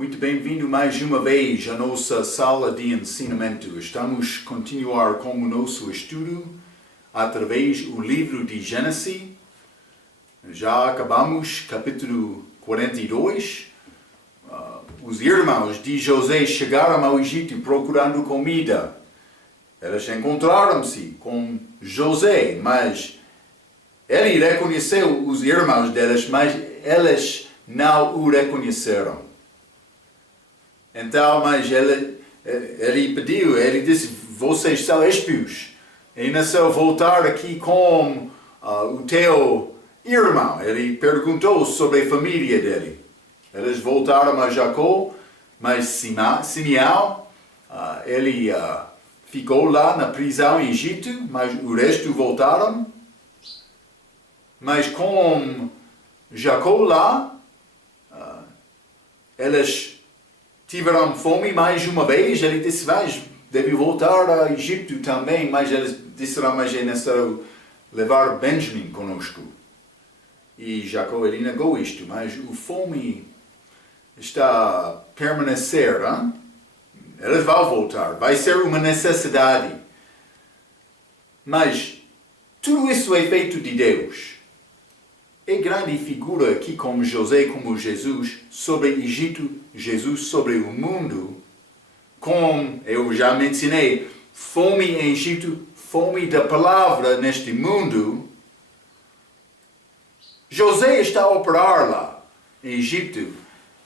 Muito bem-vindo mais uma vez à nossa sala de ensinamento. Estamos a continuar com o nosso estudo através do livro de Gênesis. Já acabamos capítulo 42. Os irmãos de José chegaram ao Egito procurando comida. Eles encontraram-se com José, mas ele reconheceu os irmãos deles, mas eles não o reconheceram. Então, mas ele pediu, ele disse, vocês são espiões. E nasceu voltar aqui com o teu irmão. Ele perguntou sobre a família dele. Eles voltaram a Jacó, mas Simeão, ele ficou lá na prisão em Egito, mas o resto voltaram. Mas com Jacó lá, eles tiveram fome mais uma vez. Ele disse, deve voltar a Egito também, mas eles disseram, mas é necessário levar Benjamim conosco. E Jacó, ele negou isto, mas o fome está a permanecer. Hein? Eles vão voltar, vai ser uma necessidade. Mas tudo isso é feito de Deus. É grande figura aqui como José, como Jesus, sobre o Egito, Jesus sobre o mundo. Como eu já mencionei, fome em Egito, fome da palavra neste mundo. José está a operar lá, em Egito,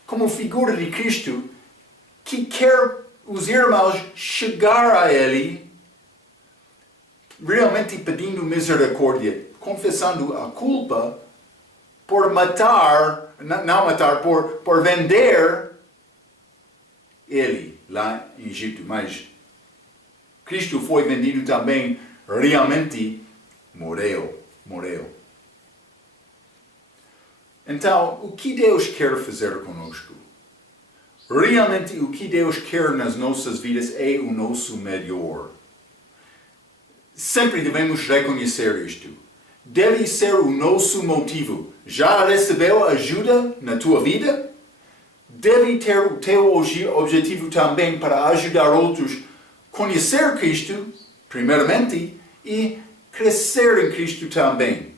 como figura de Cristo, que quer os irmãos chegar a Ele, realmente pedindo misericórdia, confessando a culpa, por matar, não matar, por vender ele lá em Egito. Mas Cristo foi vendido também, realmente morreu. Então, o que Deus quer fazer conosco? Realmente o que Deus quer nas nossas vidas é o nosso melhor. Sempre devemos reconhecer isto. Deve ser o nosso motivo. Já recebeu ajuda na tua vida? Deve ter o teu objetivo também para ajudar outros a conhecer Cristo, primeiramente, e crescer em Cristo também.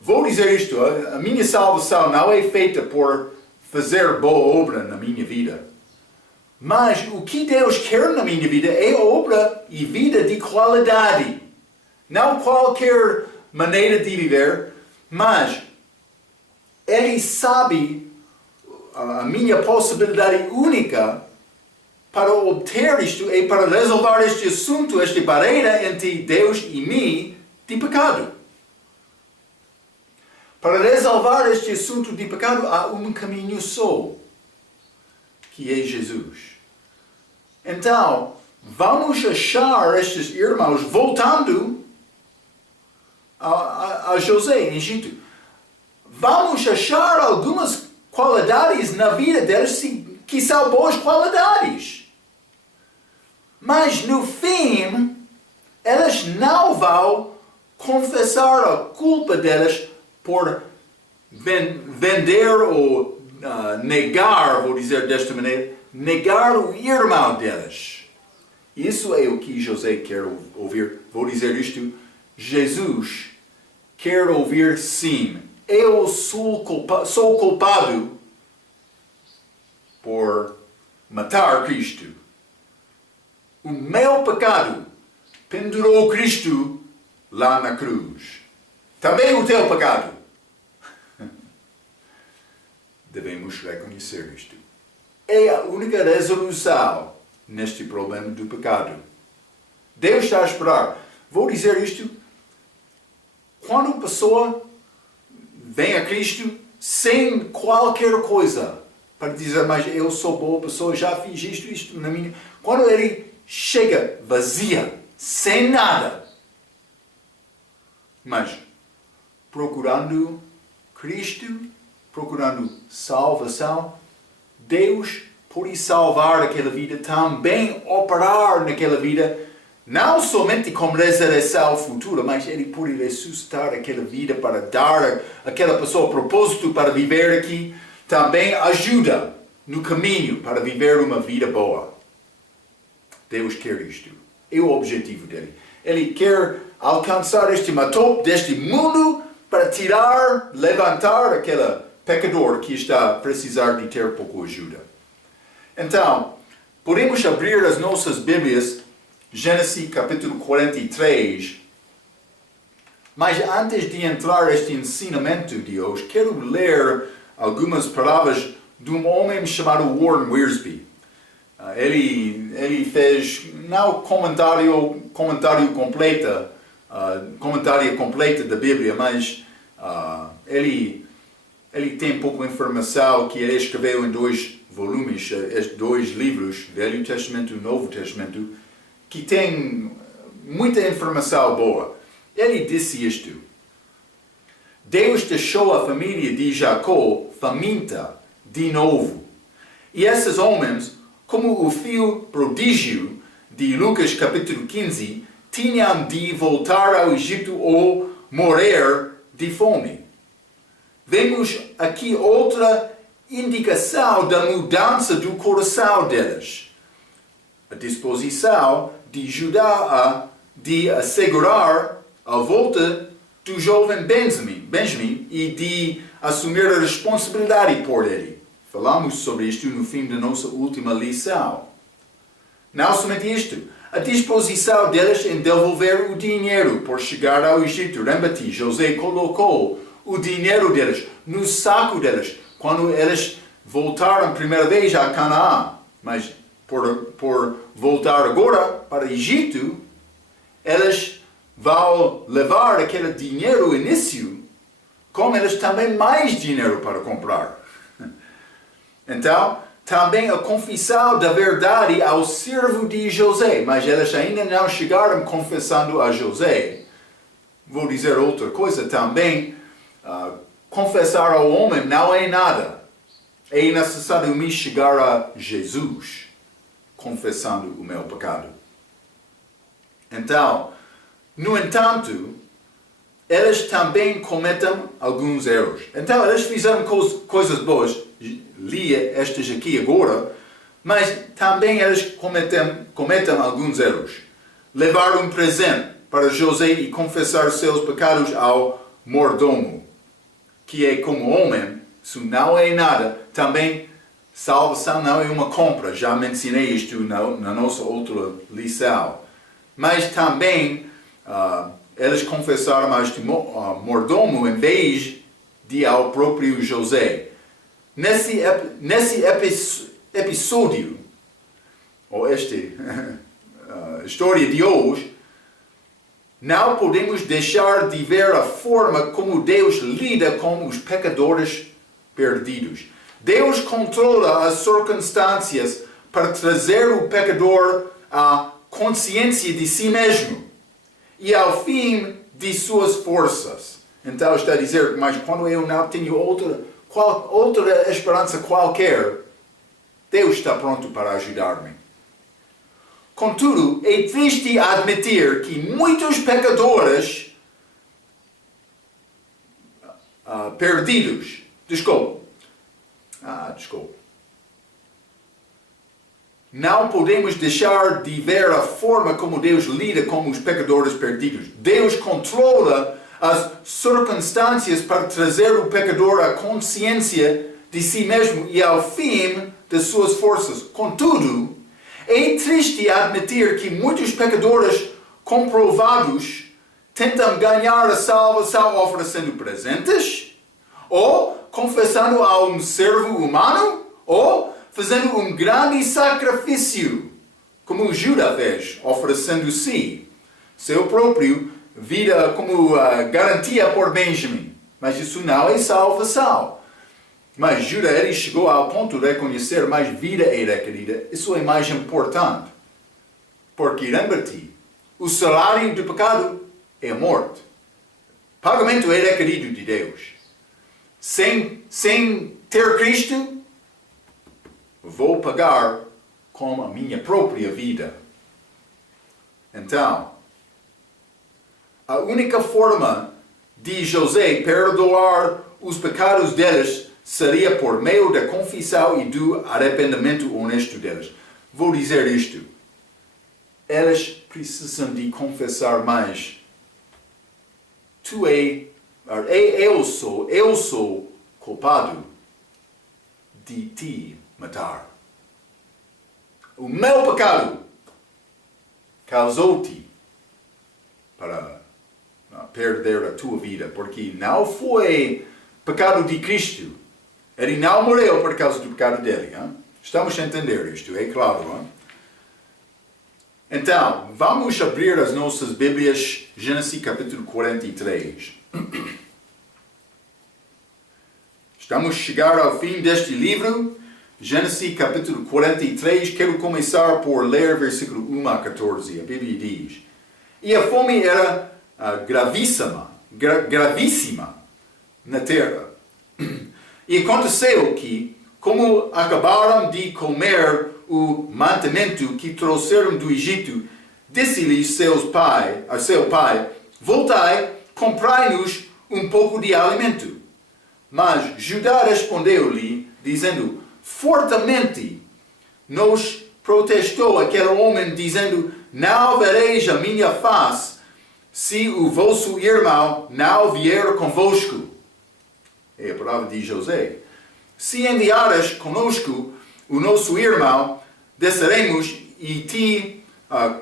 Vou dizer isto, a minha salvação não é feita por fazer boa obra na minha vida. Mas o que Deus quer na minha vida é obra e vida de qualidade. Não qualquer maneira de viver, mas Ele sabe a minha possibilidade única para obter isto e para resolver este assunto, esta barreira entre Deus e mim de pecado. Para resolver este assunto de pecado há um caminho só, que é Jesus. Então, vamos achar estes irmãos voltando a José em Egito. Vamos achar algumas qualidades na vida deles que são boas qualidades. Mas no fim, eles não vão confessar a culpa deles por vender ou negar, vou dizer desta maneira, negar o irmão deles. Isso é o que José quer ouvir. Vou dizer isto, Jesus quer ouvir sim. Eu sou culpado por matar Cristo. O meu pecado pendurou Cristo lá na cruz. Também o teu pecado. Devemos reconhecer isto. É a única resolução neste problema do pecado. Deus está a esperar. Vou dizer isto. Quando a pessoa vem a Cristo sem qualquer coisa, para dizer, mas eu sou boa pessoa, já fiz isto na minha... Quando ele chega vazia, sem nada, mas procurando Cristo, procurando salvação, Deus pode salvar aquela vida, também operar naquela vida, não somente como ressurreição futura, mas Ele pode ressuscitar aquela vida para dar àquela pessoa propósito para viver aqui. também ajuda no caminho para viver uma vida boa. Deus quer isto. É o objetivo dele. Ele quer alcançar este topo deste mundo para tirar, levantar aquele pecador que está a precisar de ter pouco ajuda. Então, podemos abrir as nossas Bíblias, Gênesis capítulo 43. Mas antes de entrar neste ensinamento de hoje, quero ler algumas palavras de um homem chamado Warren Wiersbe. Ele fez, não comentário completo da Bíblia, mas ele tem pouca informação que ele escreveu em 2 volumes, 2 livros, Velho Testamento e Novo Testamento, que tem muita informação boa. Ele disse isto: Deus deixou a família de Jacó faminta de novo. E esses homens, como o filho prodígio de Lucas capítulo 15, tinham de voltar ao Egito ou morrer de fome. Vemos aqui outra indicação da mudança do coração deles. A disposição de Judá de assegurar a volta do jovem Benjamin e de assumir a responsabilidade por ele. Falamos sobre isto no fim da nossa última lição. Não somente isto, a disposição deles em devolver o dinheiro por chegar ao Egito. Lembra-te, José colocou o dinheiro deles no saco deles quando eles voltaram a primeira vez a Canaã. Mas por voltar agora para o Egito, eles vão levar aquele dinheiro início, com eles também mais dinheiro para comprar. Então, também a confissão da verdade ao servo de José, mas eles ainda não chegaram confessando a José. Vou dizer outra coisa também, confessar ao homem não é nada. É necessário me chegar a Jesus, confessando o meu pecado. Então, no entanto, eles também cometem alguns erros. Então, eles fizeram coisas boas, li estas aqui agora, mas também eles cometem alguns erros. Levar um presente para José e confessar seus pecados ao mordomo, que é como homem, isso não é nada. Também, salvação não é uma compra, já mencionei isto na nossa outra lição. Mas também, eles confessaram a este mordomo em vez de ao próprio José. Nesse episódio, ou esta história de hoje, não podemos deixar de ver a forma como Deus lida com os pecadores perdidos. Deus controla as circunstâncias para trazer o pecador à consciência de si mesmo e ao fim de suas forças. Então está a dizer, mas quando eu não tenho outra esperança qualquer, Deus está pronto para ajudar-me. Contudo, é triste admitir que muitos pecadores perdidos, não podemos deixar de ver a forma como Deus lida com os pecadores perdidos. Deus controla as circunstâncias para trazer o pecador à consciência de si mesmo e ao fim das suas forças. Contudo, é triste admitir que muitos pecadores comprovados tentam ganhar a salvação oferecendo presentes, ou confessando a um servo humano, ou fazendo um grande sacrifício, como Judas fez, oferecendo-se seu próprio vida como garantia por Benjamin. Mas isso não é salvação. Mas Judas ele chegou ao ponto de reconhecer mais vida é requerida. Isso é mais importante. Porque lembra-te, o salário do pecado é a morte. Pagamento é requerido de Deus. Sem ter Cristo, vou pagar com a minha própria vida. Então, a única forma de José perdoar os pecados deles seria por meio da confissão e do arrependimento honesto deles. Vou dizer isto. Eles precisam de confessar mais. Eu sou culpado de te matar. O meu pecado causou-te para perder a tua vida, porque não foi pecado de Cristo. Ele não morreu por causa do pecado dele. Hein? Estamos a entender isto, é claro. Hein? Então, vamos abrir as nossas Bíblias, Gênesis capítulo 43. Estamos a chegar ao fim deste livro, Gênesis capítulo 43. Quero começar por ler versículo 1 a 14. A Bíblia diz: E a fome era gravíssima na terra. E aconteceu que, como acabaram de comer o mantimento que trouxeram do Egito, disse-lhe seu pai, voltai, comprai-nos um pouco de alimento. Mas Judá respondeu-lhe, dizendo, fortemente nos protestou aquele homem, dizendo, não vereis a minha face, se o vosso irmão não vier convosco. É a palavra de José. Se enviares conosco o nosso irmão, desceremos e te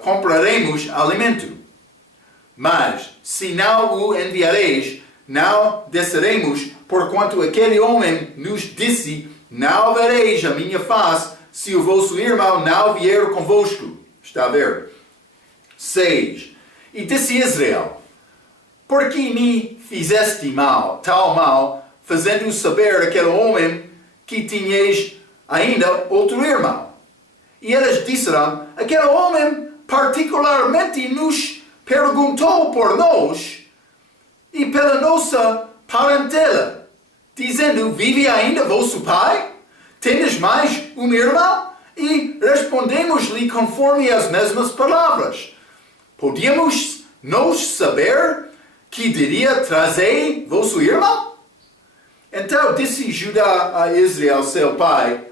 compraremos alimento. Mas, se não o enviareis, não desceremos, porquanto aquele homem nos disse, não vereis a minha face, se o vosso irmão não vier convosco. Está a ver? 6. E disse Israel, por que me fizeste tal mal, fazendo saber aquele homem que tinhas ainda outro irmão? E eles disseram, aquele homem particularmente nos perguntou por nós e pela nossa parentela, dizendo, vive ainda vosso pai? Tendes mais um irmão? E respondemos-lhe conforme as mesmas palavras. Podíamos nós saber que diria, trazei vosso irmão? Então disse Judá a Israel, seu pai,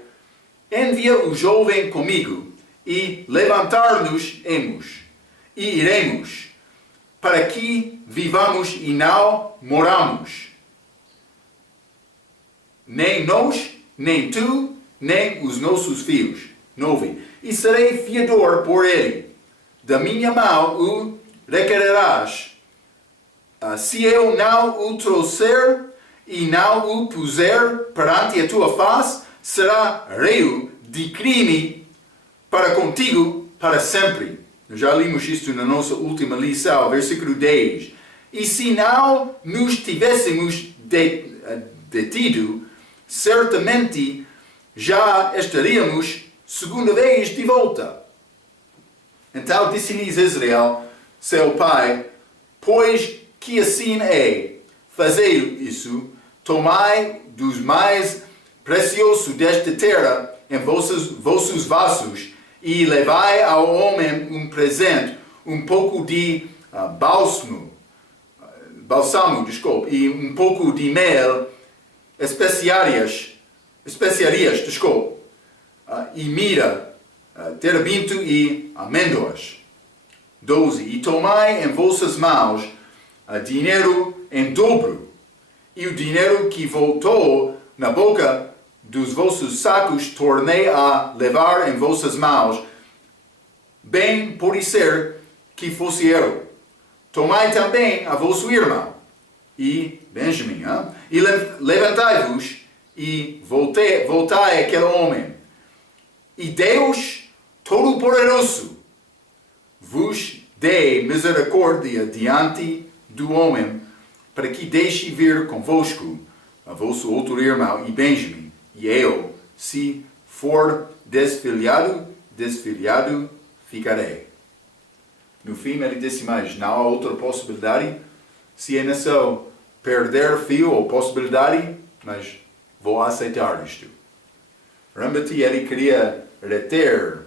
envia o jovem comigo, e levantar-nos-emos, e iremos, para que vivamos e não moramos. Nem nós, nem tu, nem os nossos filhos. 9. E serei fiador por ele. Da minha mão o requererás. Se eu não o trouxer e não o puser perante a tua face, será réu de crime para contigo para sempre. Já lemos isto na nossa última lição, versículo 10. E se não nos tivéssemos detido, certamente já estaríamos segunda vez de volta. Então disse-lhes Israel, seu pai, pois que assim é, fazei isso, tomai dos mais preciosos desta terra em vossos vasos, e levai ao homem um presente, um pouco de bálsamo, e um pouco de mel, especiarias, e mira, terebinto e amêndoas. 12. E tomai em vossas mãos dinheiro em dobro, e o dinheiro que voltou na boca dos vossos sacos tornei a levar em vossas mãos, bem pode ser que fosse eu. Tomai também a vosso irmão, e Benjamim, e levantai-vos, e voltai aquele homem. E Deus Todo-Poderoso vos dê misericórdia diante do homem, para que deixe vir convosco a vosso outro irmão e Benjamim. E eu, se for desfilhado, ficarei. No fim, ele disse mais, não há outra possibilidade. Se é necessário perder fio ou possibilidade, mas vou aceitar isto. Lembra-te, ele queria reter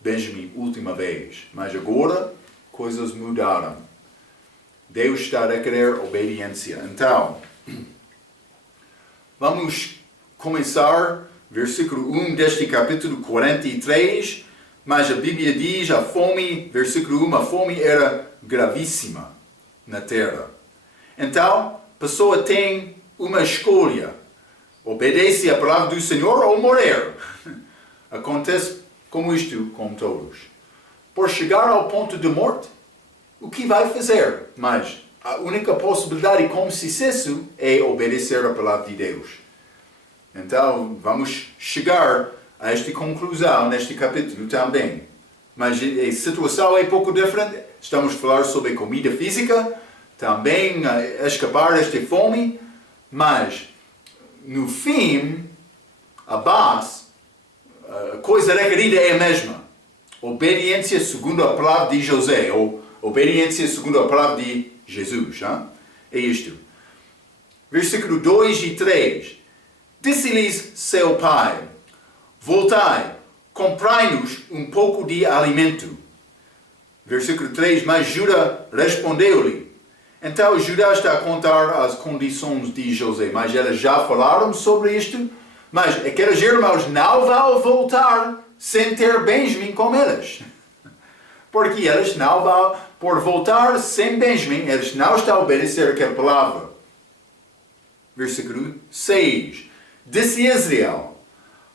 Benjamim última vez, mas agora coisas mudaram. Deus está a requerer obediência. Então, vamos começar, versículo 1 deste capítulo 43, mas a Bíblia diz, a fome, versículo 1, a fome era gravíssima na terra. Então, a pessoa tem uma escolha, obedece à palavra do Senhor ou morrer. Acontece como isto com todos. Por chegar ao ponto de morte, o que vai fazer? Mas a única possibilidade como sucesso é obedecer à palavra de Deus. Então, vamos chegar a esta conclusão neste capítulo também. Mas a situação é pouco diferente. Estamos a falar sobre comida física, também escapar desta fome, mas no fim, a base, a coisa requerida é a mesma. Obediência segundo a palavra de José, ou obediência segundo a palavra de Jesus. Hein? É isto. Versículo 2 e 3. Disse-lhes seu pai: voltai, comprai-nos um pouco de alimento. Versículo 3. Mas Judá respondeu-lhe. Então Judá está a contar as condições de José, mas eles já falaram sobre isto. Mas aqueles irmãos não vão voltar sem ter Benjamim com eles. Porque eles não vão, por voltar sem Benjamim, eles não estão a obedecer aquela palavra. Versículo 6. Disse Israel: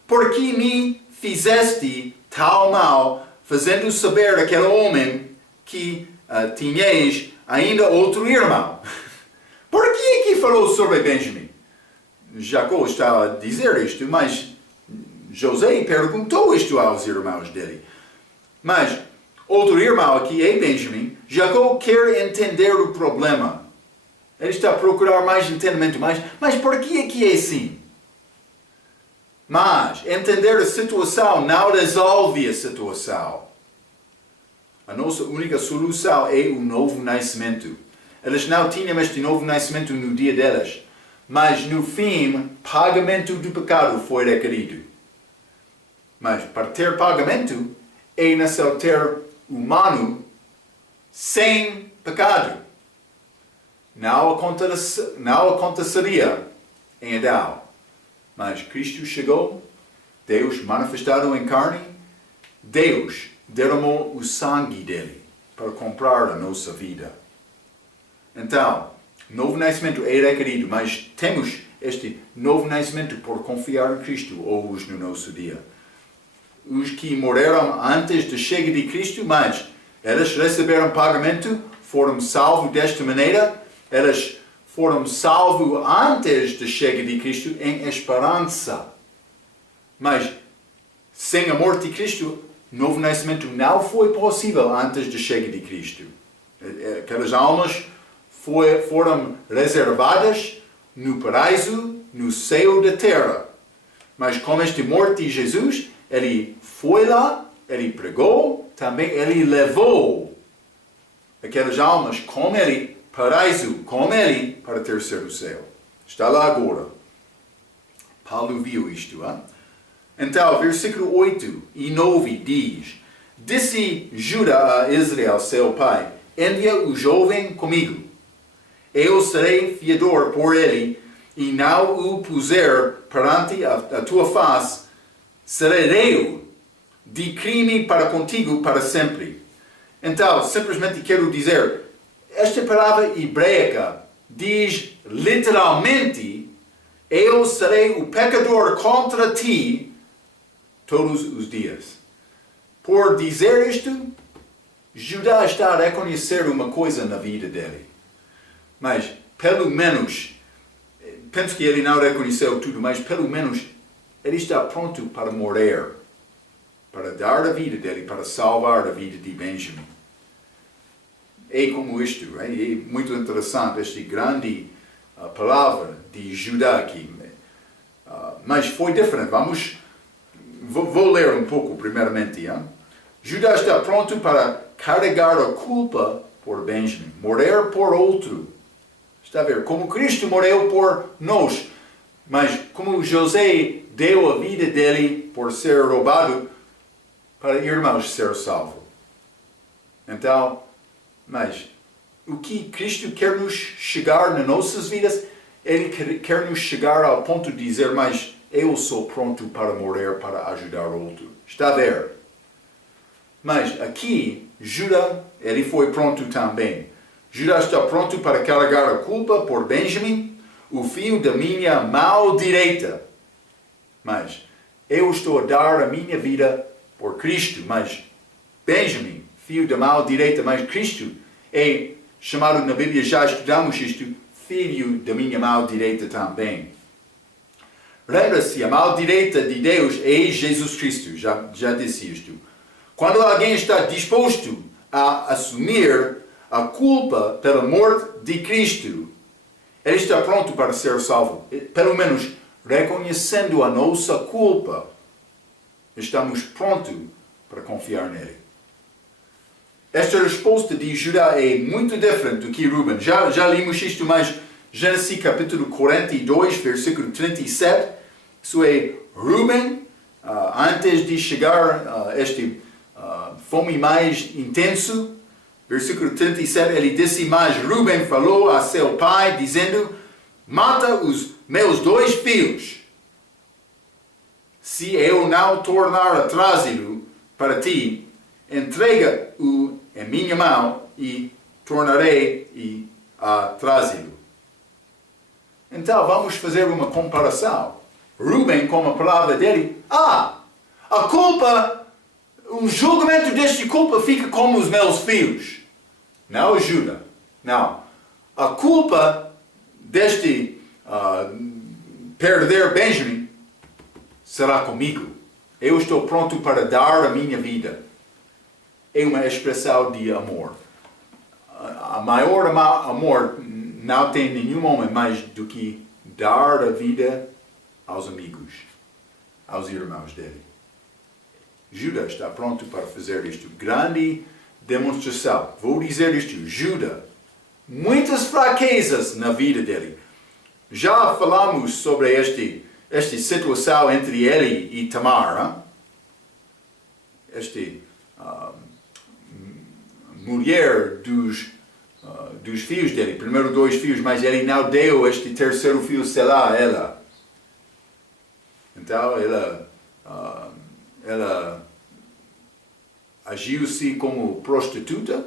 por que me fizeste tal mal, fazendo saber aquele homem que tinhas ainda outro irmão? Por que falou sobre Benjamim? Jacó está a dizer isto, mas José perguntou isto aos irmãos dele. Mas outro irmão aqui é Benjamim. Jacó quer entender o problema. Ele está a procurar mais entendimento. Mas por que é assim? Mas entender a situação não resolve a situação. A nossa única solução é o novo nascimento. Eles não tinham este novo nascimento no dia deles. Mas no fim, pagamento do pecado foi requerido. Mas para ter pagamento, é necessário ter humano sem pecado. Não aconteceria em Adão. Mas Cristo chegou, Deus manifestado em carne, Deus derramou o sangue dele para comprar a nossa vida. Então, novo nascimento é requerido, mas temos este novo nascimento por confiar em Cristo hoje no nosso dia. Os que morreram antes da chegada de Cristo, mas eles receberam pagamento, foram salvos desta maneira, eles foram salvos antes da chegada de Cristo em esperança. Mas sem a morte de Cristo, novo nascimento não foi possível antes da chegada de Cristo. Aquelas almas foram reservadas no paraíso, no céu da terra. Mas com esta morte de Jesus, ele foi lá, ele pregou, também ele levou aquelas almas com ele, paraíso com ele, para terceiro céu. Está lá agora. Paulo viu isto. Hein? Então, versículo 8 e 9 diz: disse Judá a Israel, seu pai: envia o jovem comigo. Eu serei fiador por ele, e não o puser perante a tua face, serei reo de crime para contigo para sempre. Então, simplesmente quero dizer, esta palavra hebraica diz literalmente: eu serei o pecador contra ti todos os dias. Por dizer isto, Judá está a reconhecer uma coisa na vida dele. Mas, pelo menos, penso que ele não reconheceu tudo, mas pelo menos ele está pronto para morrer, para dar a vida dele, para salvar a vida de Benjamim. É como isto, é muito interessante esta grande palavra de Judá aqui. Mas foi diferente. Vou ler um pouco primeiramente. Hein? Judá está pronto para carregar a culpa por Benjamim, morrer por outro. Está a ver? Como Cristo morreu por nós, mas como José deu a vida dele por ser roubado para irmãos ser salvo. Então, mas o que Cristo quer nos chegar nas nossas vidas, Ele quer nos chegar ao ponto de dizer, mas eu sou pronto para morrer para ajudar outro. Está a ver? Mas aqui, Judá, ele foi pronto também. Judá está pronto para carregar a culpa por Benjamim, o filho da minha mão direita. Mas eu estou a dar a minha vida por Cristo. Mas Benjamim, filho da mão direita, mas Cristo é chamado na Bíblia, já estudamos isto, filho da minha mão direita também. Lembra-se, a mão direita de Deus é Jesus Cristo, já disse isto. Quando alguém está disposto a assumir a culpa pela morte de Cristo, ele está pronto para ser salvo. Pelo menos reconhecendo a nossa culpa, estamos prontos para confiar nele. Esta resposta de Judá é muito diferente do que Ruben. Já limos isto, mas Gênesis capítulo 42, versículo 37. Isso é Ruben, antes de chegar a este fome mais intenso. Versículo 37, ele disse, mas Ruben falou a seu pai, dizendo, mata os meus 2 filhos, se eu não tornar a trazê-lo para ti, entrega-o em minha mão e tornarei a trazê-lo. Então vamos fazer uma comparação. Ruben, com a palavra dele, a culpa, o julgamento desta culpa fica como os meus filhos. Não ajuda. Não. A culpa deste perder Benjamim será comigo. Eu estou pronto para dar a minha vida. É uma expressão de amor. A maior amor não tem nenhum homem mais do que dar a vida aos amigos, aos irmãos dele. Judá está pronto para fazer isto. Grande demonstração. Vou dizer isto. Judá, muitas fraquezas na vida dele. Já falamos sobre esta situação entre ele e Tamar. Mulher dos filhos dele. Primeiro 2 filhos, mas ele não deu este terceiro filho, Selá, a ela. Então ela agiu-se como prostituta,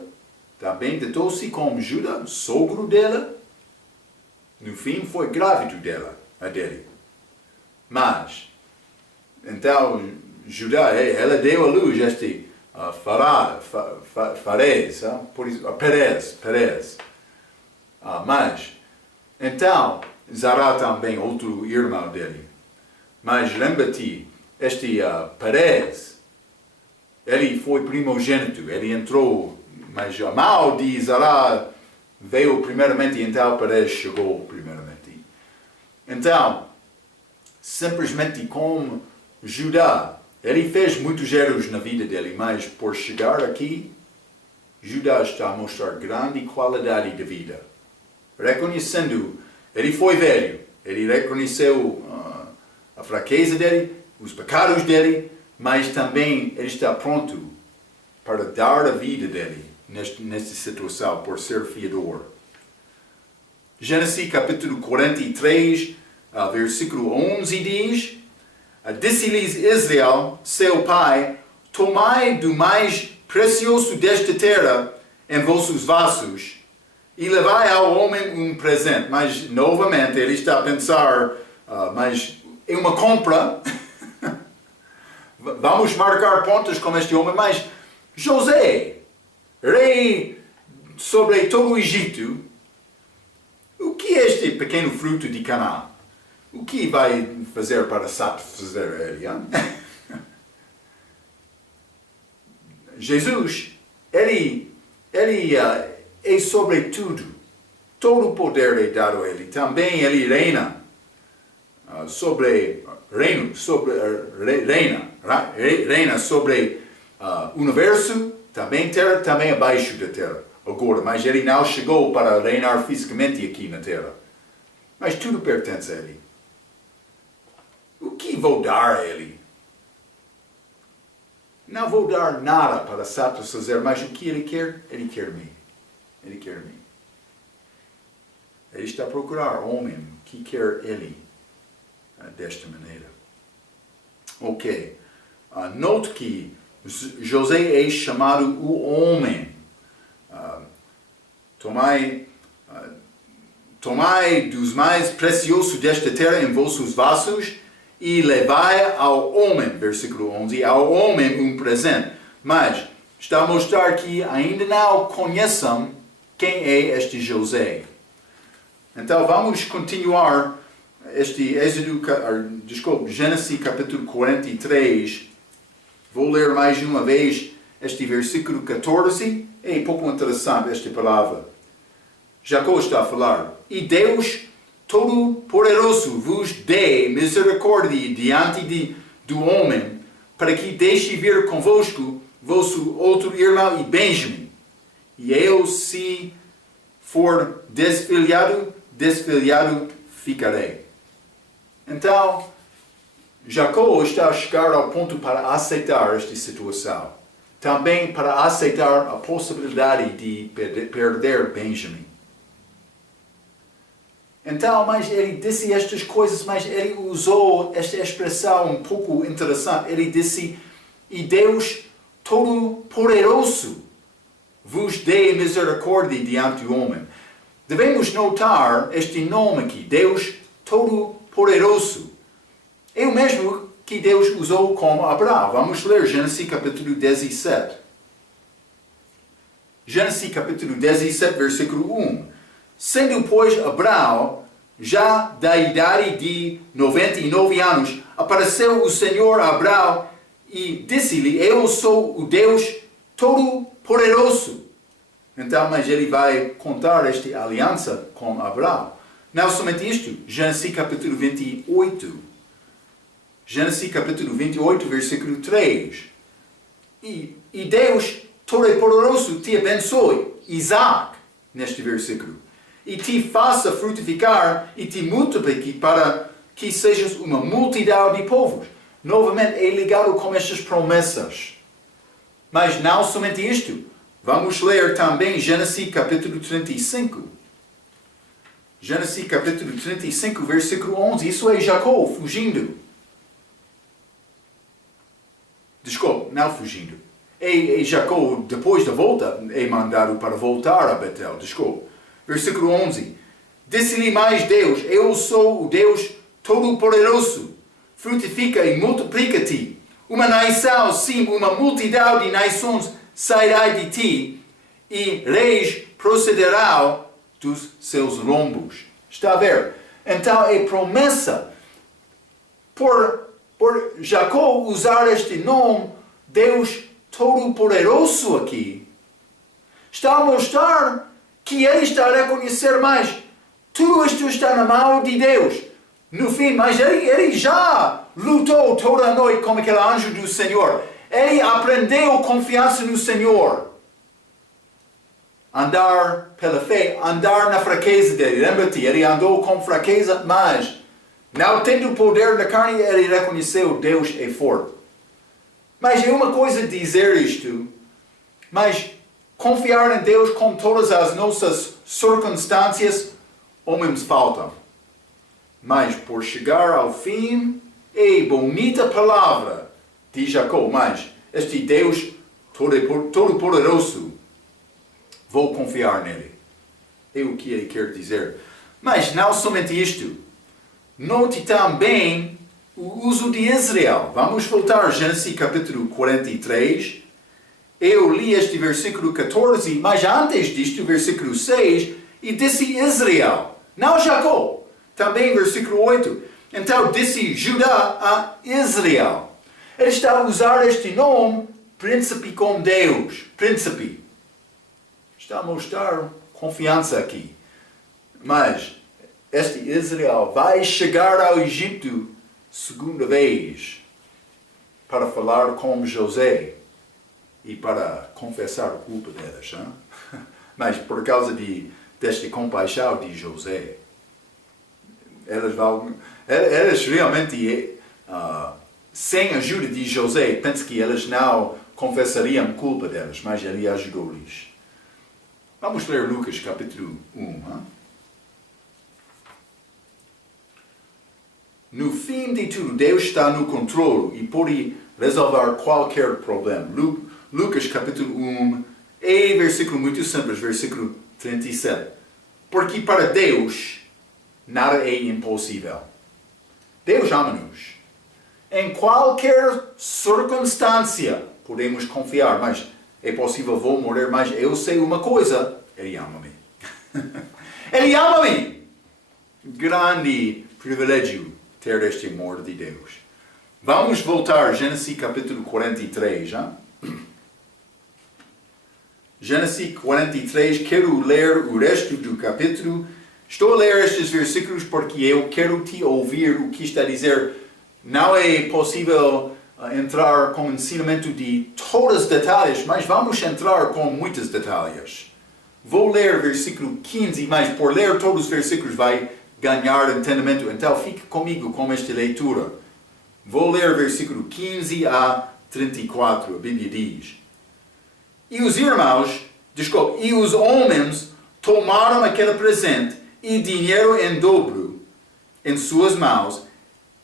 também deitou-se com Judá, sogro dela. No fim, foi grávido dele. Mas, então, Judá, ela deu à luz este Perez. Mas, então, Zará também, outro irmão dele. Mas lembra-te, este Perez, ele foi primogênito, ele entrou, mas a mão de Zará veio primeiramente e então Perez chegou primeiramente. Então, simplesmente como Judá, ele fez muitos erros na vida dele, mas por chegar aqui, Judá está a mostrar grande qualidade de vida. Reconhecendo, ele foi velho, ele reconheceu a fraqueza dele, os pecados dele, mas também ele está pronto para dar a vida dele nesta situação, por ser fiador. Gênesis capítulo 43, versículo 11 diz, disse-lhes Israel, seu pai, tomai do mais precioso desta terra em vossos vasos e levai ao homem um presente. Mas, novamente, ele está a pensar, mas é uma compra. Vamos marcar pontos com este homem, mas José, rei sobre todo o Egito, o que é este pequeno fruto de Canaã? O que vai fazer para satisfazer ele? Jesus, ele é sobre tudo. Todo o poder é dado a ele. Também ele reina sobre o universo, também terra, também abaixo da terra. Agora, mas ele não chegou para reinar fisicamente aqui na terra. Mas tudo pertence a ele. O que vou dar a ele? Não vou dar nada para satisfazer, mas o que ele quer? Ele quer mim. Ele quer mim. Ele está a procurar homem que quer ele. desta maneira. Ok. Note que José é chamado o homem. Tomai dos mais preciosos desta terra em vossos vasos e levai ao homem, versículo 11, ao homem presente. Mas está a mostrar que ainda não conheçam quem é este José. Então vamos continuar Gênesis capítulo 43. Vou ler mais uma vez este versículo 14. É pouco interessante esta palavra. Jacó está a falar. E Deus Todo-Poderoso vos dê misericórdia diante do homem, para que deixe vir convosco vosso outro irmão e Benjamim. E eu, se for desfilhado ficarei. Então, Jacó está a chegar ao ponto para aceitar esta situação. Também para aceitar a possibilidade de perder Benjamim. Então, mas ele disse estas coisas, mas ele usou esta expressão um pouco interessante. Ele disse, e Deus Todo-Poderoso vos dê misericórdia diante do homem. Devemos notar este nome aqui, Deus Todo-Poderoso. É o mesmo que Deus usou com Abraão. Vamos ler Gênesis capítulo 17. Gênesis capítulo 17, versículo 1. Sendo, pois, Abraão, já da idade de 99 anos, apareceu o Senhor a Abraão e disse-lhe, eu sou o Deus Todo-Poderoso. Então, mas ele vai contar esta aliança com Abraão. Não somente isto, Gênesis capítulo 28. Gênesis capítulo 28, versículo 3. E Deus Todo-Poderoso te abençoe, Isaac, neste versículo, e te faça frutificar e te multiplique para que sejas uma multidão de povos. Novamente é ligado com estas promessas. Mas não somente isto. Vamos ler também Gênesis capítulo 35. Gênesis capítulo 35, versículo 11. Isso é Jacó fugindo. Desculpe, não fugindo. É Jacó, depois da volta, é mandado para voltar a Betel. Desculpe. Versículo 11. Disse-lhe mais Deus, eu sou o Deus Todo-Poderoso. Frutifica e multiplica-te. Uma nação, sim, uma multidão de nações sairá de ti, e reis procederão dos seus lombos. Está a ver? Então é promessa. Por Jacó usar este nome, Deus Todo-Poderoso aqui, está a mostrar que ele está a reconhecer mais. Tudo isto está na mão de Deus. No fim, mas ele já lutou toda a noite como aquele anjo do Senhor. Ele aprendeu confiança no Senhor. Andar pela fé, andar na fraqueza dele. Lembra-te, ele andou com fraqueza, mas não tendo o poder da carne, ele reconheceu Deus é forte. Mas é uma coisa dizer isto, mas confiar em Deus com todas as nossas circunstâncias, homens faltam. Mas por chegar ao fim, é bonita palavra de Jacó, mas este Deus Todo-Poderoso, vou confiar nele. É o que ele quer dizer. Mas não somente isto. Note também o uso de Israel. Vamos voltar a Gênesis capítulo 43. Eu li este versículo 14, mas antes disto, versículo 6, e disse Israel, não Jacó. Também versículo 8. Então disse Judá a Israel. Ele está a usar este nome, príncipe com Deus. Príncipe. Está a mostrar confiança aqui. Mas este Israel vai chegar ao Egito segunda vez para falar com José e para confessar a culpa delas. Hein? Mas por causa desta compaixão de José, elas realmente, sem a ajuda de José, penso que elas não confessariam a culpa delas, mas ele ajudou-lhes. Vamos ler Lucas capítulo 1. no fim de tudo, Deus está no controle e pode resolver qualquer problema. Lucas capítulo 1, versículo muito simples, versículo 37. Porque para Deus nada é impossível. Deus ama-nos. Em qualquer circunstância podemos confiar, mas é possível vou morrer, mas eu sei uma coisa, Ele ama-me. Ele ama-me. Grande privilégio ter este amor de Deus. Vamos voltar a Gênesis capítulo 43, já? Gênesis 43, quero ler o resto do capítulo. Estou a ler estes versículos porque eu quero te ouvir o que está a dizer. Não é possível entrar com ensinamento de todos os detalhes, mas vamos entrar com muitos detalhes. Vou ler versículo 15, mas por ler todos os versículos vai ganhar entendimento. Então fique comigo com esta leitura. Vou ler versículo 15 a 34, a Bíblia diz. E os homens tomaram aquele presente e dinheiro em dobro em suas mãos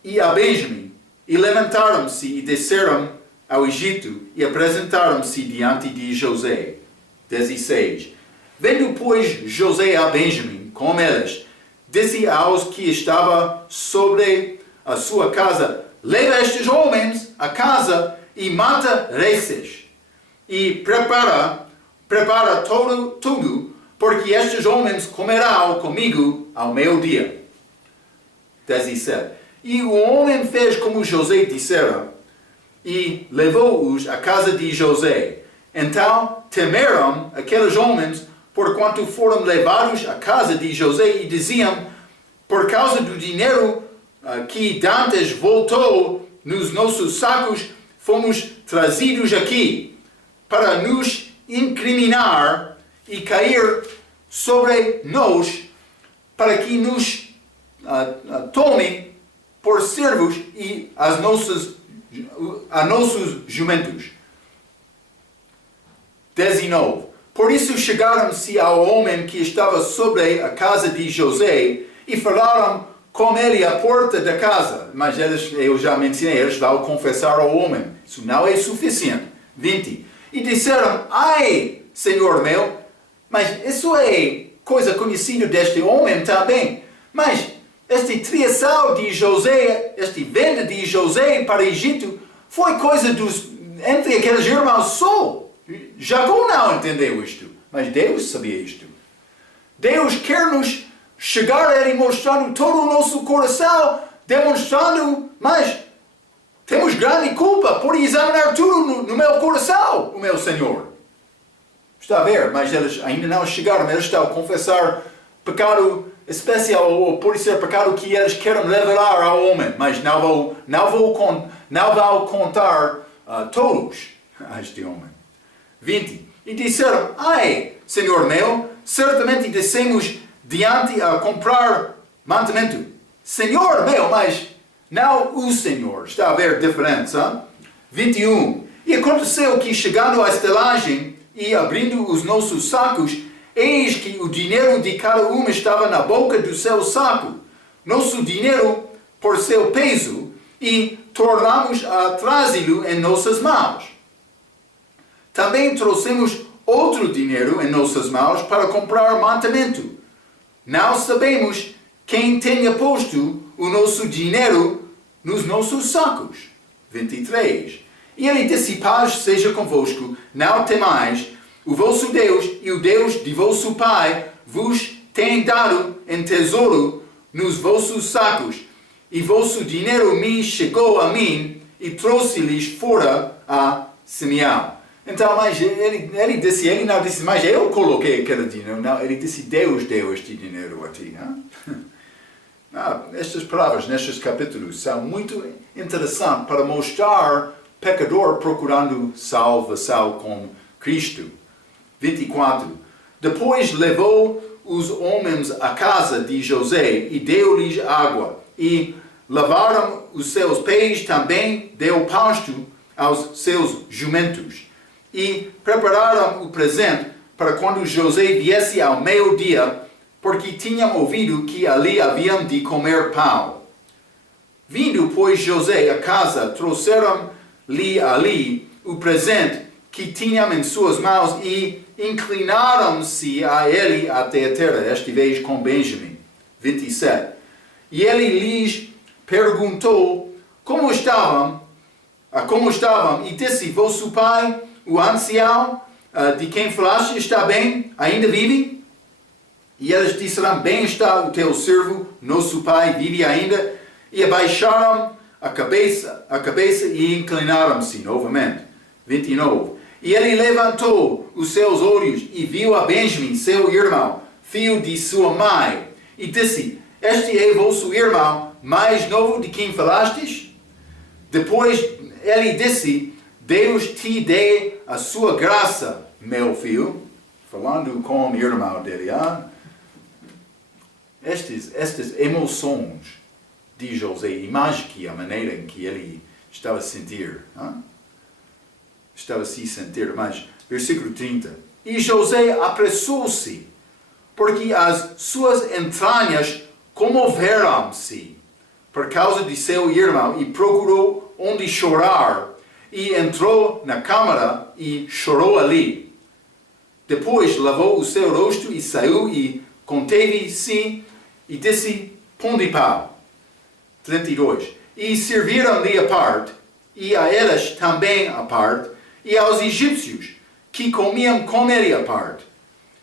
e a Benjamim, e levantaram-se e desceram ao Egito e apresentaram-se diante de José. 16. Vendo, pois, José a Benjamim com eles, disse aos que estava sobre a sua casa, leva estes homens a casa e mata reces. E prepara tudo, porque estes homens comerão comigo ao meio-dia. 17. E o homem fez como José dissera, e levou-os à casa de José. Então temeram aqueles homens, porquanto foram levados à casa de José, e diziam, por causa do dinheiro que dantes voltou nos nossos sacos, fomos trazidos aqui, para nos incriminar e cair sobre nós, para que nos tome por servos e a nossos jumentos. 19. Por isso chegaram-se ao homem que estava sobre a casa de José e falaram com ele à porta da casa. Mas eu já mencionei, eles vão confessar ao homem. Isso não é suficiente. 20. E disseram, ai, senhor meu, mas isso é coisa conhecida deste homem também. Mas este triação de José, este venda de José para o Egito, foi coisa entre aqueles irmãos só. Jacó não entendeu isto, mas Deus sabia isto. Deus quer nos chegar a Ele mostrando todo o nosso coração, demonstrando, mas temos grande culpa por examinar tudo no meu coração, o meu Senhor. Está a ver, mas eles ainda não chegaram, eles estão a confessar pecado especial, ou pode ser pecado que eles querem revelar ao homem, mas não vou contar todos a este homem. 20. E disseram, ai, Senhor meu, certamente descemos diante a comprar mantimento. Senhor meu, mas não o Senhor. Está a ver a diferença? 21. E aconteceu que chegando à estalagem e abrindo os nossos sacos, eis que o dinheiro de cada um estava na boca do seu saco, nosso dinheiro por seu peso, e tornamos a trazê-lo em nossas mãos. Também trouxemos outro dinheiro em nossas mãos para comprar mantimento. Não sabemos quem tenha posto o nosso dinheiro nos nossos sacos. 23. E ele disse, paz seja convosco, não temais, o vosso Deus e o Deus de vosso Pai vos tem dado em tesouro nos vossos sacos, e vosso dinheiro me chegou a mim, e trouxe-lhes fora a Simeão. Então, mas ele disse, ele não disse, mas eu coloquei aquele dinheiro. Não, ele disse, Deus deu este dinheiro a ti. Estas palavras nestes capítulos são muito interessantes para mostrar pecador procurando salvação com Cristo. 24. Depois levou os homens à casa de José e deu-lhes água. E lavaram os seus pés, também deu pasto aos seus jumentos. E prepararam o presente para quando José viesse ao meio-dia, porque tinham ouvido que ali haviam de comer pão. Vindo, pois, José a casa, trouxeram-lhe ali o presente que tinham em suas mãos e inclinaram-se a ele até a terra, esta vez com Benjamim. 27. E ele lhes perguntou como estavam, e disse, vosso pai, o ancião, de quem falaste, está bem? Ainda vive? E eles disseram, bem está o teu servo, nosso pai vive ainda. E abaixaram a cabeça e inclinaram-se novamente. 29. E ele levantou os seus olhos e viu a Benjamim, seu irmão, filho de sua mãe, e disse, este é vosso irmão, mais novo de quem falastes? Depois ele disse, Deus te dê a sua graça, meu filho, falando com o irmão dele. Estas emoções de José, imagine a maneira em que ele estava a sentir. Estava a se sentir, mas versículo 30. E José apressou-se, porque as suas entranhas comoveram-se por causa de seu irmão, e procurou onde chorar, e entrou na câmara e chorou ali. Depois lavou o seu rosto e saiu e conteve-se e disse, pão de pau. 32. E serviram-lhe a parte, e a elas também a parte, e aos egípcios, que comiam com ele a parte.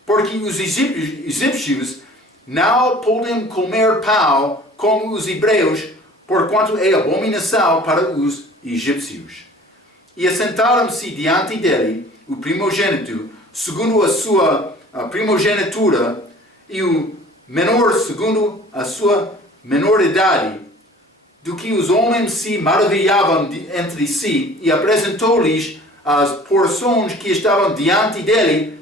Porque os egípcios não podem comer pão como os hebreus, porquanto é abominação para os egípcios. E assentaram-se diante dele o primogênito, segundo a sua primogenitura, e o menor segundo a sua menoridade, do que os homens se maravilhavam entre si, e apresentou-lhes as porções que estavam diante dele.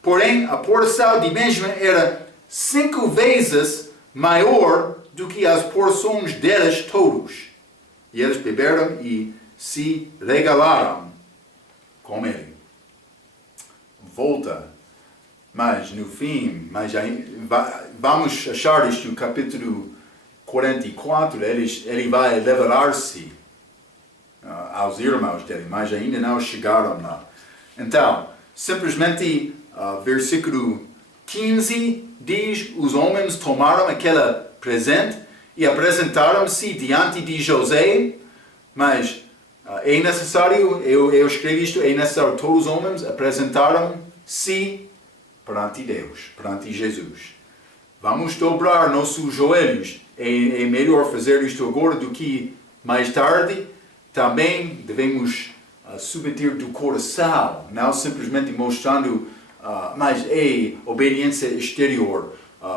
Porém, a porção de Benjamim era 5 vezes maior do que as porções deles todos. E eles beberam e se regalaram com ele. Volta, mas no fim, vamos achar isto no capítulo 44, ele vai revelar-se aos irmãos dele, mas ainda não chegaram lá. Então, simplesmente, versículo 15 diz, os homens tomaram aquele presente e apresentaram-se diante de José, mas é necessário, eu escrevi isto, é necessário, todos os homens apresentaram-se perante Deus, perante Jesus. Vamos dobrar nossos joelhos, é melhor fazer isto agora do que mais tarde. Também devemos submeter do coração, não simplesmente mostrando, mas é obediência exterior,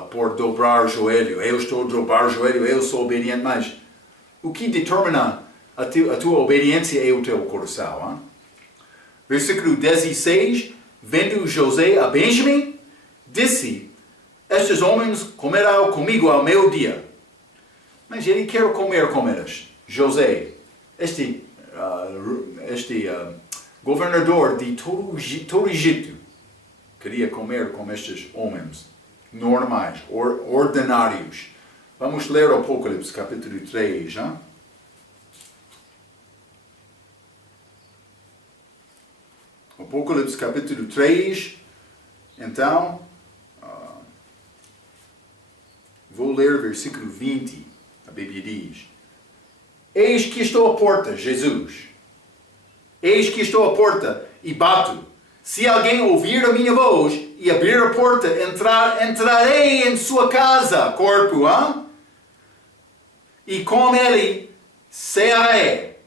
por dobrar o joelho. Eu estou a dobrar o joelho, eu sou obediente, mas o que determina a tua obediência é o teu coração. Versículo 16, vendo José a Benjamim, disse, estes homens comerão comigo ao meu dia. Mas ele quer comer com eles. José, este governador de todo o Egito, queria comer com estes homens normais, ordinários. Vamos ler o Apocalipse, capítulo 3. Apocalipse, capítulo 3. Então, vou ler versículo 20. A Bíblia diz, eis que estou à porta, Jesus. Eis que estou à porta e bato. Se alguém ouvir a minha voz e abrir a porta, entrarei em sua casa, corpo, e com ele cearei,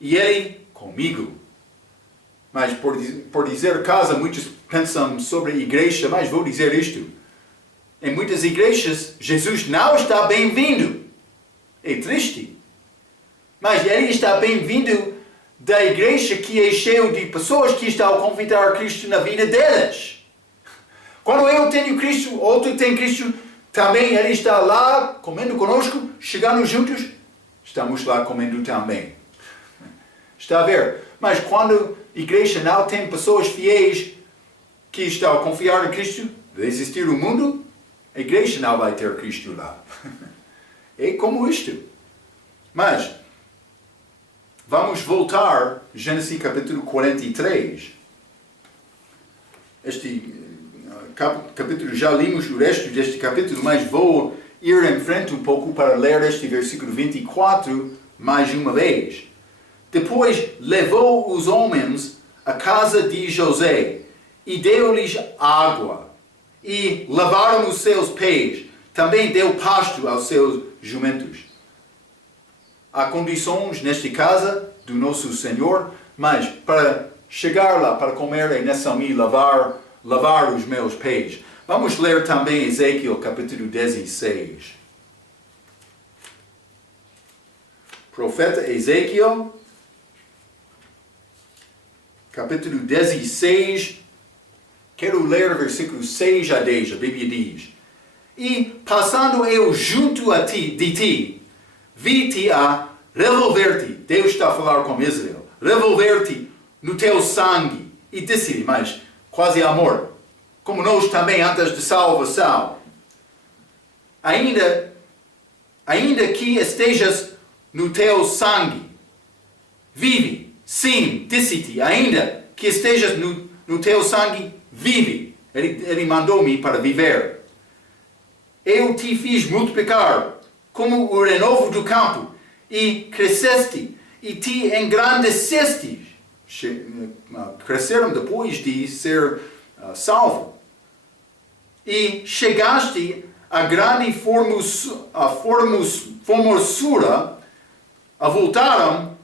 e ele comigo. Mas por dizer casa, muitos pensam sobre a igreja, mas vou dizer isto. Em muitas igrejas, Jesus não está bem-vindo. É triste. Mas ele está bem-vindo da igreja que é cheio de pessoas que estão a convidar Cristo na vida deles. Quando eu tenho Cristo, outro tem Cristo, também ele está lá comendo conosco, chegando juntos, estamos lá comendo também. Está a ver? Mas quando a igreja não tem pessoas fiéis que estão a confiar em Cristo, vai existir o mundo, a igreja não vai ter Cristo lá. É como isto. Mas, vamos voltar, Gênesis capítulo 43. Este capítulo, já limos o resto deste capítulo, mas vou ir em frente um pouco para ler este versículo 24 mais uma vez. Depois levou os homens à casa de José e deu-lhes água e lavaram os seus pés. Também deu pasto aos seus jumentos. Há condições nesta casa do nosso Senhor, mas para chegar lá, para comer é necessário lavar os meus pés. Vamos ler também Ezequiel capítulo 16. Profeta Ezequiel, capítulo 16, quero ler versículos 6 a 10, a Bíblia diz: E passando eu junto a ti, de ti, vi-te a revolver-te, Deus está a falar com Israel, revolver-te no teu sangue, e disse-lhe, mas quase amor, como nós também antes de salvação, ainda que estejas no teu sangue, vive, sim, disse-te, ainda que estejas no teu sangue, vive. Ele mandou-me para viver. Eu te fiz multiplicar como o renovo do campo, e cresceste, e te engrandeceste. Cresceram depois de ser salvo. E chegaste a grande formosura, avultaram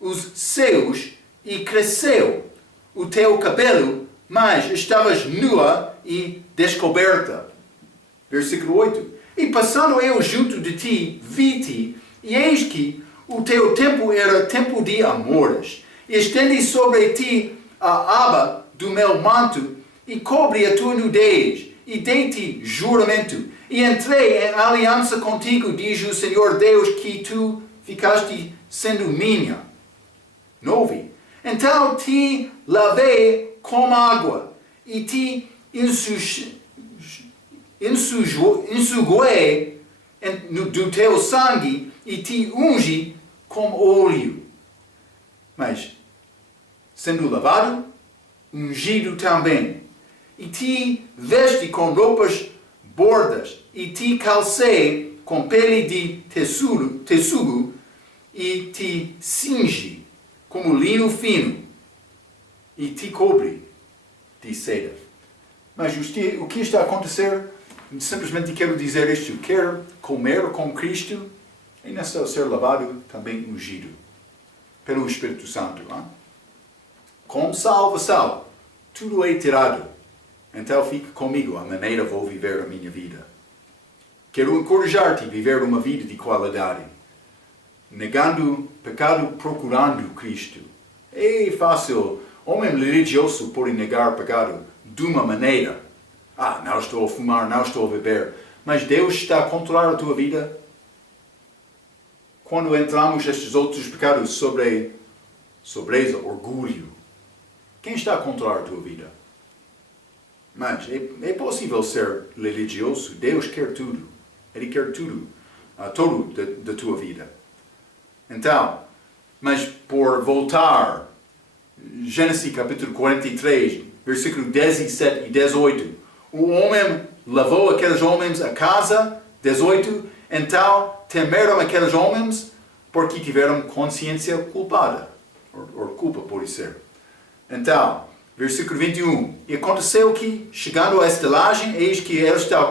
os seus, e cresceu o teu cabelo, mas estavas nua e descoberta. Versículo 8. E passando eu junto de ti, vi-te, e eis que o teu tempo era tempo de amores. E estendi sobre ti a aba do meu manto, e cobre a tua nudez, e dei-te juramento. E entrei em aliança contigo, diz o Senhor Deus, que tu ficaste sendo minha. 9. Então te lavei com água, e te ensuguei do teu sangue, e te ungi com óleo. Mas, sendo lavado, ungido também, e te vesti com roupas bordas, e te calcei com pele de texugo, e te cingi como linho fino, e te cobre de seda. Mas o que está a acontecer? Simplesmente quero dizer isto: quer comer com Cristo, é necessário ser lavado, também ungido pelo Espírito Santo. Com salvação, tudo é tirado. Então fique comigo, a maneira vou viver a minha vida. Quero encorajar-te a viver uma vida de qualidade, negando pecado, procurando Cristo. É fácil, homem religioso pode negar pecado de uma maneira. Não estou a fumar, não estou a beber. Mas Deus está a controlar a tua vida? Quando entramos nestes outros pecados, sobreza, orgulho, quem está a controlar a tua vida? Mas é possível ser religioso. Deus quer tudo. Ele quer tudo, todo da tua vida. Então, mas por voltar, Gênesis capítulo 43, versículo 17 e 18, o homem levou aqueles homens a casa, 18, então temeram aqueles homens porque tiveram consciência culpada, ou culpa pode ser. Então, versículo 21, e aconteceu que, chegando à estalagem, eis que ela está a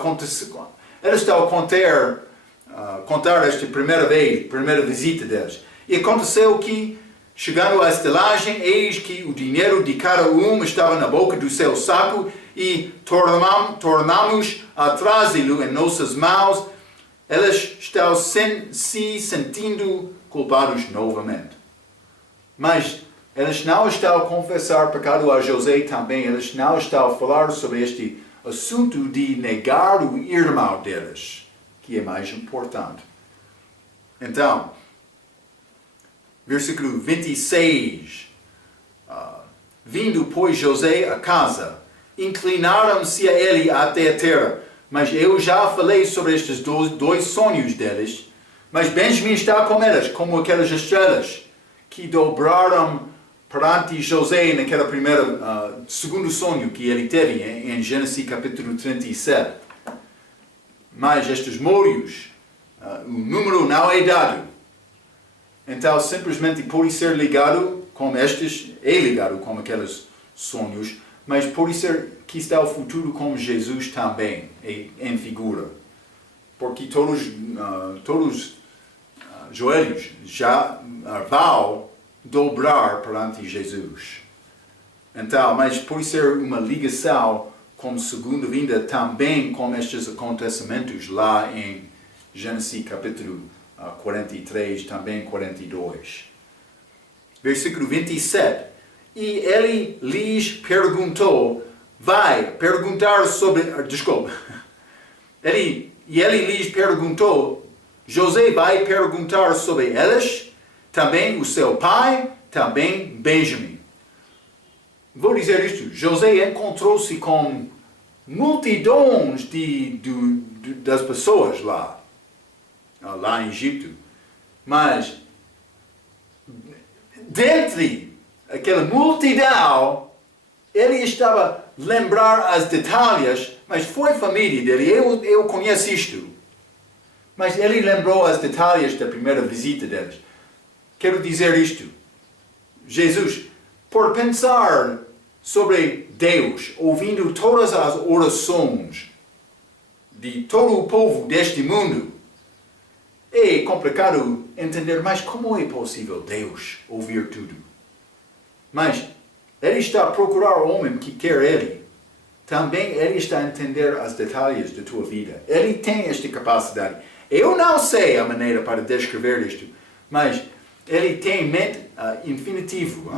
contar esta primeira visita deles. E aconteceu que, chegando à estalagem, eis que o dinheiro de cada um estava na boca do seu saco, e tornamos a trazê-lo em nossas mãos. Eles estão se sentindo culpados novamente. Mas eles não estão a confessar pecado a José também. Eles não estão a falar sobre este assunto de negar o irmão deles, que é mais importante. Então, versículo 26. Vindo, pois, José a casa, inclinaram-se a ele até a terra. Mas eu já falei sobre estes dois sonhos deles, Mas Benjamim está com elas, como aquelas estrelas que dobraram perante José naquela segundo sonho que ele teve em Gênesis capítulo 37. Mas estes molhos, o número não é dado. Então simplesmente pode ser ligado com ligado com aqueles sonhos, mas pode ser que está o futuro com Jesus também, em figura. Porque todos joelhos já vão dobrar perante Jesus. Então, mas pode ser uma ligação com segunda vinda também com estes acontecimentos lá em Gênesis capítulo 43, também 42. Versículo 27. E ele lhes perguntou, ele lhes perguntou, José vai perguntar sobre elas, também o seu pai, também Benjamim. Vou dizer isto, José encontrou-se com multidões das pessoas lá em Egito, mas dentre aquela multidão, ele estava a lembrar as detalhes, mas foi família dele, eu conheço isto. Mas ele lembrou as detalhes da primeira visita deles. Quero dizer isto. Jesus, por pensar sobre Deus, ouvindo todas as orações de todo o povo deste mundo, é complicado entender, mas como é possível Deus ouvir tudo? Mas ele está a procurar o homem que quer ele. Também ele está a entender os detalhes da tua vida. Ele tem esta capacidade. Eu não sei a maneira para descrever isto, mas ele tem mente infinitivo.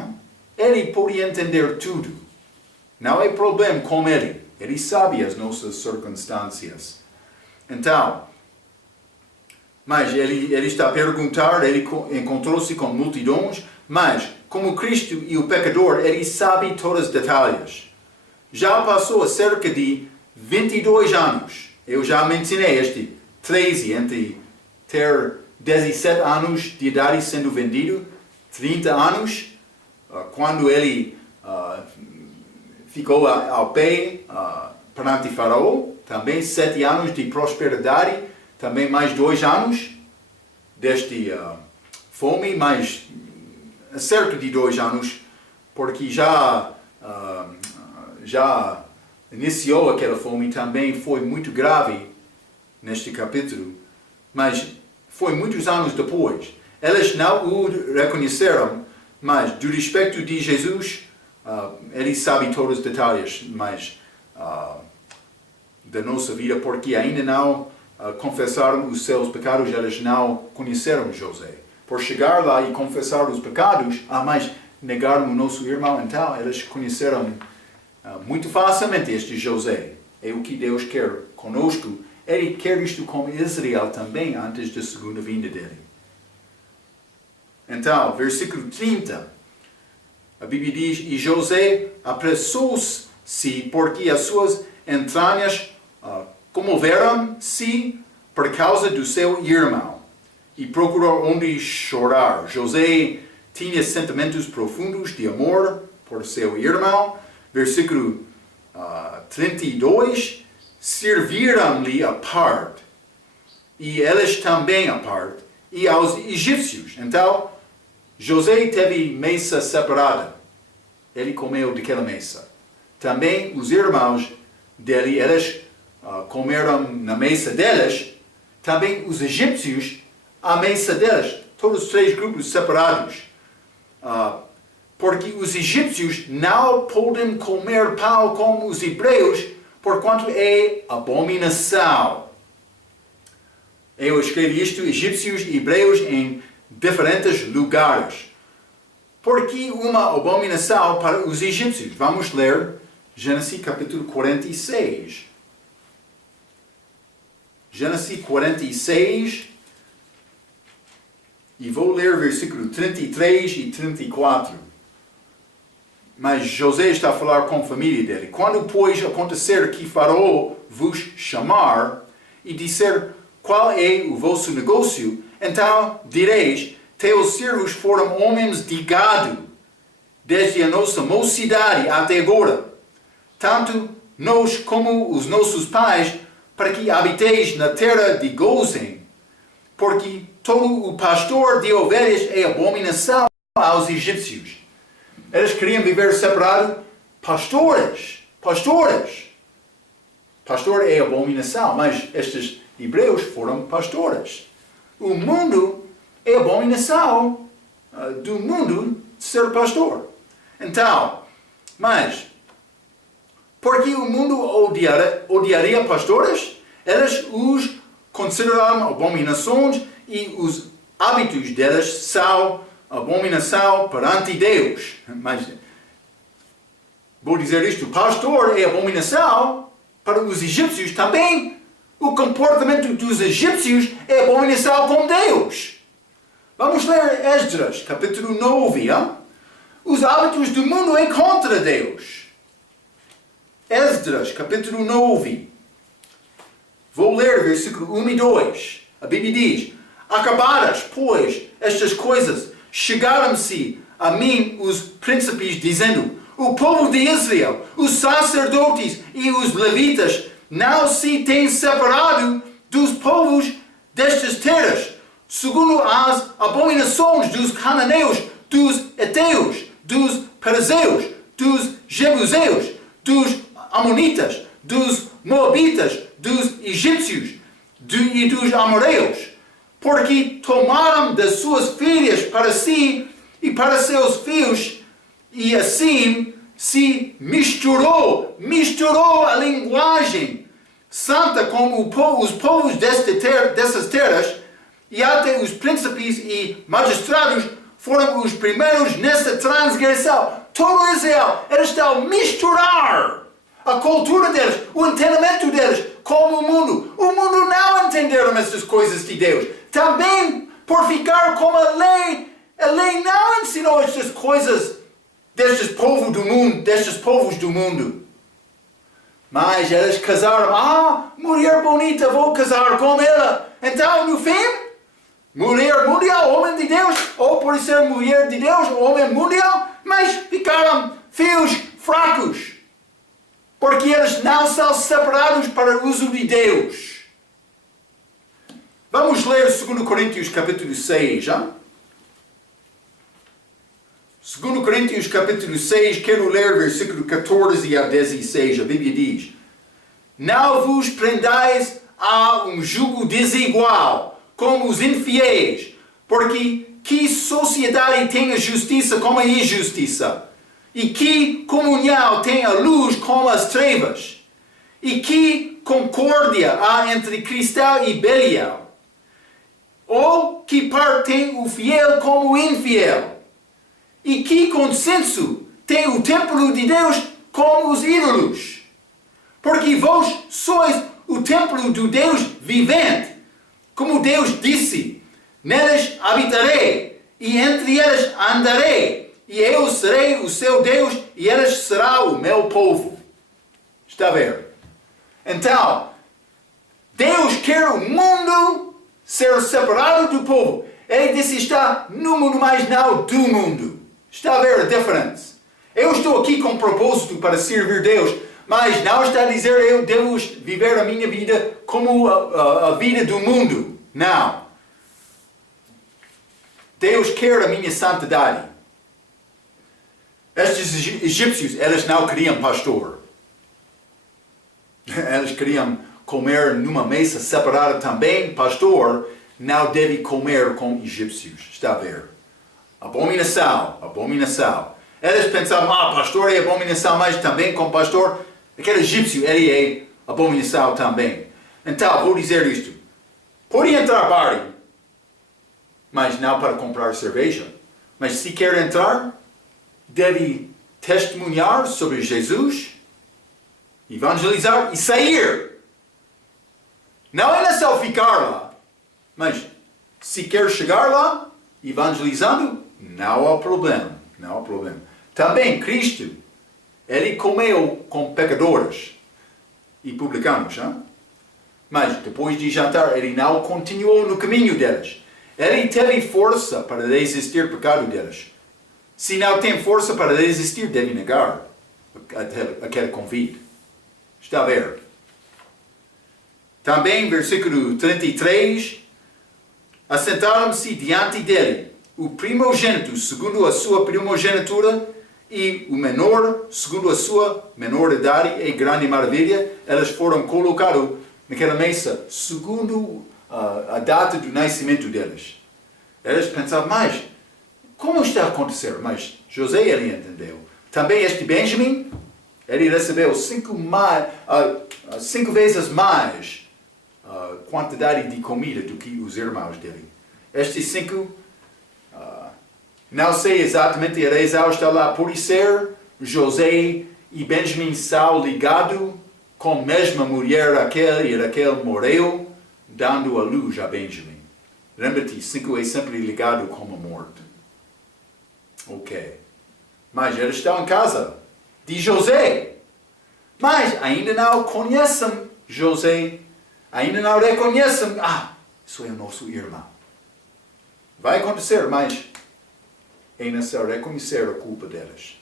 Ele pode entender tudo. Não é problema com ele. Ele sabe as nossas circunstâncias. Então, mas ele está a perguntar, ele encontrou-se com multidões, mas como Cristo e o pecador, ele sabe todos os detalhes. Já passou cerca de 22 anos. Eu já mencionei este 13 entre ter 17 anos de idade sendo vendido, 30 anos, quando ele ficou ao pé perante Faraó, também 7 anos de prosperidade, também mais 2 anos deste fome, mais cerca de 2 anos, porque já iniciou aquela fome, também foi muito grave neste capítulo, mas foi muitos anos depois. Elas não o reconheceram, mas do respeito de Jesus, ele sabe todos os detalhes da nossa vida, porque ainda não confessaram os seus pecados, elas não conheceram José. Por chegar lá e confessar os pecados, mas negaram o nosso irmão, então elas conheceram muito facilmente este José. É o que Deus quer conosco. Ele quer isto com Israel também, antes da segunda vinda dele. Então, versículo 30, a Bíblia diz, e José apressou-se porque as suas entranhas comoveram-se por causa do seu irmão, e procurou onde chorar. José tinha sentimentos profundos de amor por seu irmão. Versículo 32, serviram-lhe a parte, e eles também a parte, e aos egípcios. Então, José teve mesa separada. Ele comeu daquela mesa. Também os irmãos dele, eles comeram na mesa deles. Também os egípcios, a mesa deles. Todos os 3 grupos separados. Porque os egípcios não podem comer pão como os hebreus, porquanto é abominação. Eu escrevi isto, egípcios e hebreus, em diferentes lugares. Porque uma abominação para os egípcios? Vamos ler Gênesis capítulo 46. Gênesis 46, e vou ler versículo 33 e 34. Mas José está a falar com a família dele. Quando, pois, acontecer que Faraó vos chamar e disser qual é o vosso negócio, Então direis, teus servos foram homens de gado, desde a nossa mocidade até agora, tanto nós como os nossos pais, para que habiteis na terra de Gozem, porque todo o pastor de ovelhas é abominação aos egípcios. Eles queriam viver separado. Pastores. Pastor é abominação, mas estes hebreus foram pastores. O mundo é abominação do mundo ser pastor. Então, mas, porque o mundo odiaria pastores, eles os consideraram abominações e os hábitos deles são abominação perante Deus. Mas, vou dizer isto, pastor é abominação para os egípcios também. O comportamento dos egípcios é abominação com Deus. Vamos ler Esdras, capítulo 9. Hein? Os hábitos do mundo é contra Deus. Esdras, capítulo 9. Vou ler versículo 1 e 2. A Bíblia diz: acabadas, pois, estas coisas, chegaram-se a mim os príncipes, dizendo: o povo de Israel, os sacerdotes e os levitas não se têm separado dos povos destas terras, segundo as abominações dos cananeus, dos heteus, dos perizeus, dos jebuseus, dos amonitas, dos moabitas, dos egípcios e dos amoreus, porque tomaram das suas filhas para si e para seus filhos, e assim se misturou a linguagem santa com os povos dessas terras, e até os príncipes e magistrados foram os primeiros nessa transgressão. Todo Israel, eles estão a misturar a cultura deles, o entendimento deles com o mundo. O mundo não entenderam essas coisas de Deus. Também por ficar com a lei não ensinou estas coisas destes povos do mundo. Mas eles casaram. Mulher bonita, vou casar com ela. Então, no fim, mulher mundial, homem de Deus, ou por ser mulher de Deus, homem mundial, mas ficaram filhos fracos, porque eles não são separados para o uso de Deus. Vamos ler 2 Coríntios capítulo 6, hein? 2 Coríntios capítulo 6, quero ler versículo 14 a 16, a Bíblia diz: não vos prendais a um jugo desigual, como os infiéis, porque que sociedade tem a justiça como a injustiça? E que comunhão tem a luz com as trevas? E que concórdia há entre cristão e Belial? Ou que parte tem o fiel como o infiel? E que consenso tem o templo de Deus com os ídolos? Porque vós sois o templo do Deus vivente. Como Deus disse: neles habitarei, e entre eles andarei, e eu serei o seu Deus, e eles serão o meu povo. Está a ver? Então, Deus quer o mundo ser separado do povo. Ele disse: está no mundo, mas não do mundo. Está a ver a diferença? Eu estou aqui com propósito para servir Deus, mas não está a dizer eu devo viver a minha vida como a vida do mundo. Não. Deus quer a minha santidade. Estes egípcios, eles não queriam pastor. Eles queriam comer numa mesa separada também. Pastor não deve comer com egípcios. Está a ver? Abominação. Eles pensavam: pastor é abominação, mas também com pastor, aquele egípcio, ele é abominação também. Então, vou dizer isto. Pode entrar bar, mas não para comprar cerveja. Mas se quer entrar, deve testemunhar sobre Jesus, evangelizar e sair. Não é só ficar lá, mas se quer chegar lá, evangelizando, não há problema. Também Cristo, ele comeu com pecadores e publicanos, hein? Mas depois de jantar, ele não continuou no caminho deles. Ele teve força para desistir do pecado deles. Se não tem força para desistir, deve negar aquele convite. Está a ver? Também, versículo 33. Assentaram-se diante dele o primogênito, segundo a sua primogenitura, e o menor, segundo a sua menor idade e grande maravilha. Eles foram colocados naquela mesa, segundo a data do nascimento deles. Eles pensavam, mas como está a acontecer? Mas José, ele entendeu. Também este Benjamim, ele recebeu 5 vezes mais quantidade de comida do que os irmãos dele. Estes 5, não sei exatamente a razão está lá, por ser José e Benjamim são ligados com a mesma mulher Raquel, e Raquel morreu, dando a luz a Benjamim. Lembra-te, 5 é sempre ligado com a morte. Ok. Mas eles estão em casa de José. Mas ainda não conhecem José. Ainda não reconhecem. Isso é o nosso irmão. Vai acontecer, mas é necessário reconhecer a culpa deles.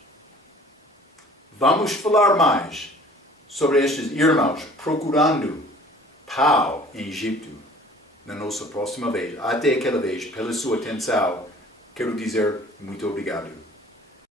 Vamos falar mais sobre estes irmãos procurando pau em Egito na nossa próxima vez. Até aquela vez, pela sua atenção, quero dizer muito obrigado.